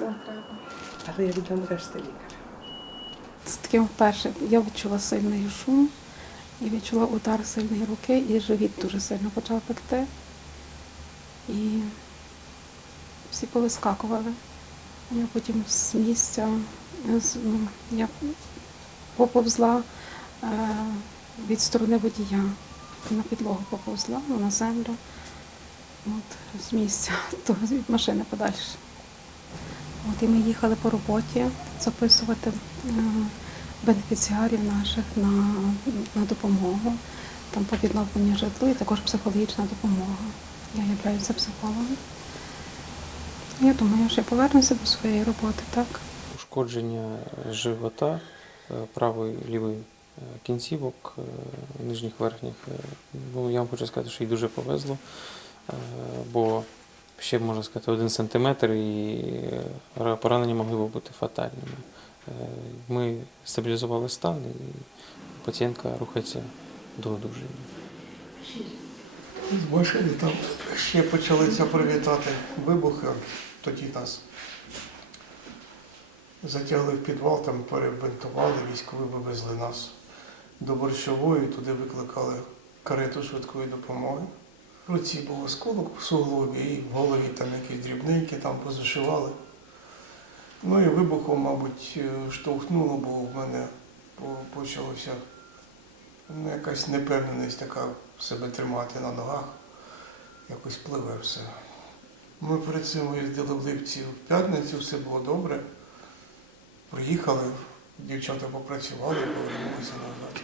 треба. Але я віддам решти лікаря. Це таке вперше. Я відчула сильний шум і відчула удар сильної руки, і живіт дуже сильно почав пекти. І всі повискакували. Я потім з місця з- ну, я поповзла е, від сторони водія. На підлогу поповзла, на землю. От, з місця, то від машини подальше. От і ми їхали по роботі записувати е, бенефіціарів наших на, на допомогу, там по відновленню житлу і також психологічна допомога. Я являюся психологом. Я думаю, що я повернуся до своєї роботи, так. ушкодження живота, е, правої лівої е, кінцівок, нижніх верхніх. Ну, я вам хочу сказати, що їй дуже повезло, бо ще можна сказати один сантиметр і е, поранення могли б бути фатальними. Е, Ми стабілізували стан і пацієнтка рухається до одужання. З машини там ще почалися прилітати вибухи, тоді нас затягли в підвал, там перебинтували, військові вивезли нас до борщової, туди викликали карету швидкої допомоги. Руці був осколок в суглобі і в голові там якісь дрібненькі там позашивали. Ну і вибухом, мабуть, е, штовхнуло, бо в мене по- почалося ну, якась непевненість така себе тримати на ногах. Якось пливе все. Ми перед цим їздили в Липці в п'ятницю, все було добре. Приїхали, дівчата попрацювали, повернулися назад.